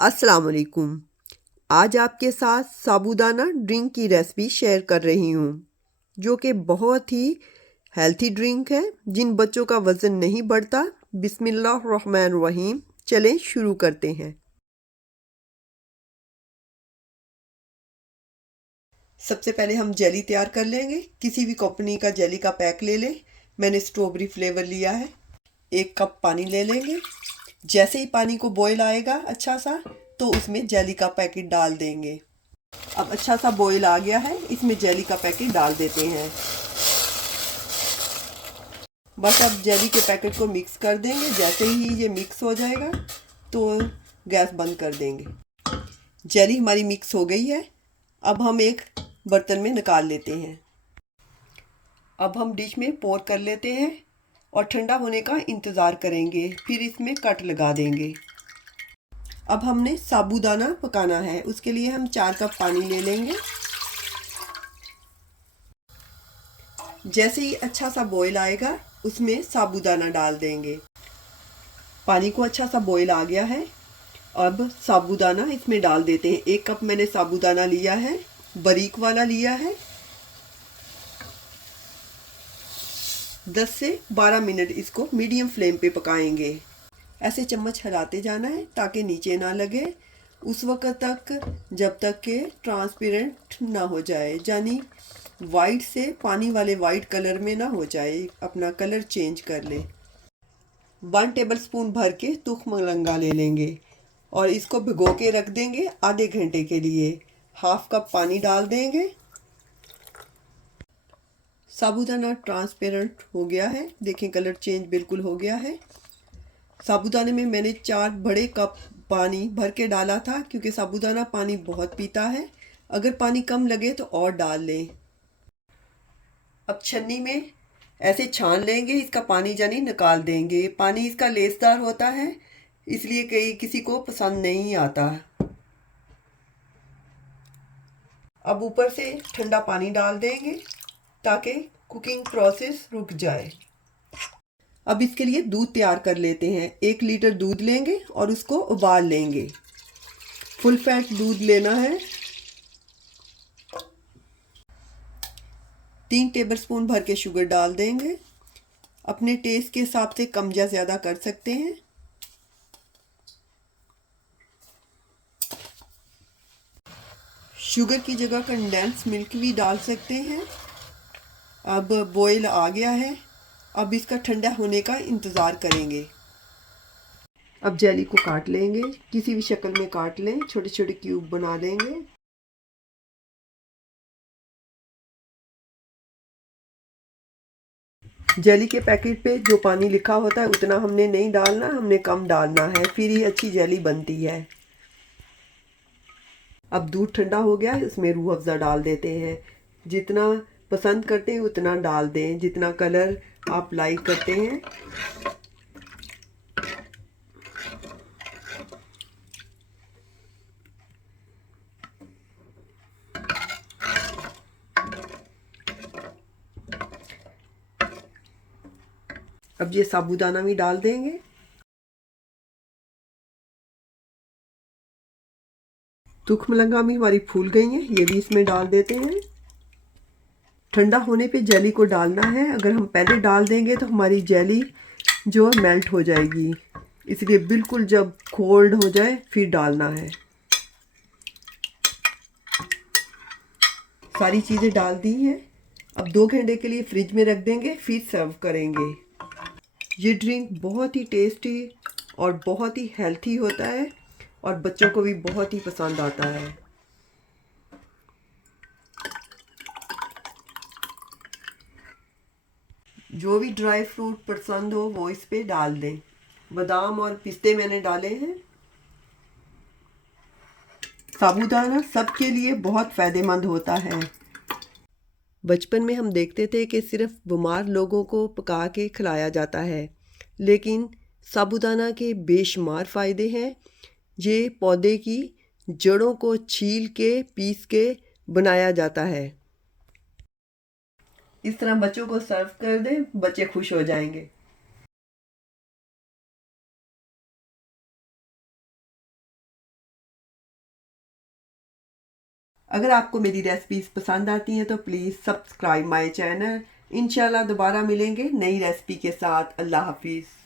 अस्सलाम वालेकुम। आज आपके साथ साबूदाना ड्रिंक की रेसिपी शेयर कर रही हूँ जो कि बहुत ही हेल्थी ड्रिंक है। जिन बच्चों का वज़न नहीं बढ़ता, बिस्मिल्लाहिर्रहमानिर्रहीम। चलें शुरू करते हैं। सबसे पहले हम जेली तैयार कर लेंगे। किसी भी कंपनी का जेली का पैक ले लें। मैंने स्ट्रॉबेरी फ्लेवर लिया है। 1 कप पानी ले लेंगे। जैसे ही पानी को बॉयल आएगा अच्छा सा, तो उसमें जेली का पैकेट डाल देंगे। अब अच्छा सा बॉयल आ गया है, इसमें जेली का पैकेट डाल देते हैं। बस अब जेली के पैकेट को मिक्स कर देंगे। जैसे ही ये मिक्स हो जाएगा तो गैस बंद कर देंगे। जेली हमारी मिक्स हो गई है। अब हम एक बर्तन में निकाल लेते हैं। अब हम डिश में पोर कर लेते हैं और ठंडा होने का इंतज़ार करेंगे। फिर इसमें कट लगा देंगे। अब हमने साबूदाना पकाना है। उसके लिए हम 4 कप पानी ले लेंगे। जैसे ही अच्छा सा बॉयल आएगा उसमें साबूदाना डाल देंगे। पानी को अच्छा सा बॉयल आ गया है। अब साबूदाना इसमें डाल देते हैं। 1 कप मैंने साबूदाना लिया है, बारीक वाला लिया है। 10 से 12 मिनट इसको मीडियम फ्लेम पे पकाएंगे। ऐसे चम्मच हिलाते जाना है ताकि नीचे ना लगे। उस वक्त तक जब तक के ट्रांसपेरेंट ना हो जाए, यानी वाइट से पानी वाले वाइट कलर में ना हो जाए, अपना कलर चेंज कर ले। 1 टेबलस्पून भर के तुखमलंगा ले लेंगे और इसको भिगो के रख देंगे आधे घंटे के लिए। 1/2 कप पानी डाल देंगे। साबूदाना ट्रांसपेरेंट हो गया है, देखें कलर चेंज बिल्कुल हो गया है। साबूदाने में मैंने 4 बड़े कप पानी भर के डाला था क्योंकि साबूदाना पानी बहुत पीता है। अगर पानी कम लगे तो और डाल लें। अब छन्नी में ऐसे छान लेंगे, इसका पानी जानी निकाल देंगे। पानी इसका लेसदार होता है, इसलिए किसी को पसंद नहीं आता। अब ऊपर से ठंडा पानी डाल देंगे ताकि कुकिंग प्रोसेस रुक जाए। अब इसके लिए दूध तैयार कर लेते हैं। 1 लीटर दूध लेंगे और उसको उबाल लेंगे। फुल फैट दूध लेना है। 3 टेबलस्पून भर के शुगर डाल देंगे। अपने टेस्ट के हिसाब से कम या ज़्यादा कर सकते हैं। शुगर की जगह कंडेंस मिल्क भी डाल सकते हैं। अब बॉयल आ गया है। अब इसका ठंडा होने का इंतज़ार करेंगे। अब जेली को काट लेंगे। किसी भी शक्ल में काट लें, छोटे छोटे क्यूब बना देंगे। जेली के पैकेट पे जो पानी लिखा होता है उतना हमने नहीं डालना, हमने कम डालना है, फिर ही अच्छी जेली बनती है। अब दूध ठंडा हो गया है, इसमें रूह अफ़ज़ा डाल देते हैं। जितना पसंद करते हैं उतना डाल दें, जितना कलर आप लाइक करते हैं। अब ये साबूदाना भी डाल देंगे। तुखमलंगा भी हमारी फूल गई हैं, ये भी इसमें डाल देते हैं। ठंडा होने पे जेली को डालना है। अगर हम पहले डाल देंगे तो हमारी जेली जो मेल्ट हो जाएगी, इसलिए बिल्कुल जब कोल्ड हो जाए फिर डालना है। सारी चीज़ें डाल दी हैं। अब 2 घंटे के लिए फ्रिज में रख देंगे, फिर सर्व करेंगे। ये ड्रिंक बहुत ही टेस्टी और बहुत ही हेल्थी होता है और बच्चों को भी बहुत ही पसंद आता है। जो भी ड्राई फ्रूट पसंद हो वो इस पे डाल दें। बादाम और पिस्ते मैंने डाले हैं। साबूदाना सबके लिए बहुत फ़ायदेमंद होता है। बचपन में हम देखते थे कि सिर्फ बीमार लोगों को पका के खिलाया जाता है, लेकिन साबूदाना के बेशुमार फ़ायदे हैं। ये पौधे की जड़ों को छील के पीस के बनाया जाता है। इस तरह बच्चों को सर्व कर दें, बच्चे खुश हो जाएंगे। अगर आपको मेरी रेसिपीज़ पसंद आती हैं तो प्लीज़ सब्सक्राइब माय चैनल। इंशाल्लाह दोबारा मिलेंगे नई रेसिपी के साथ। अल्लाह हाफिज़।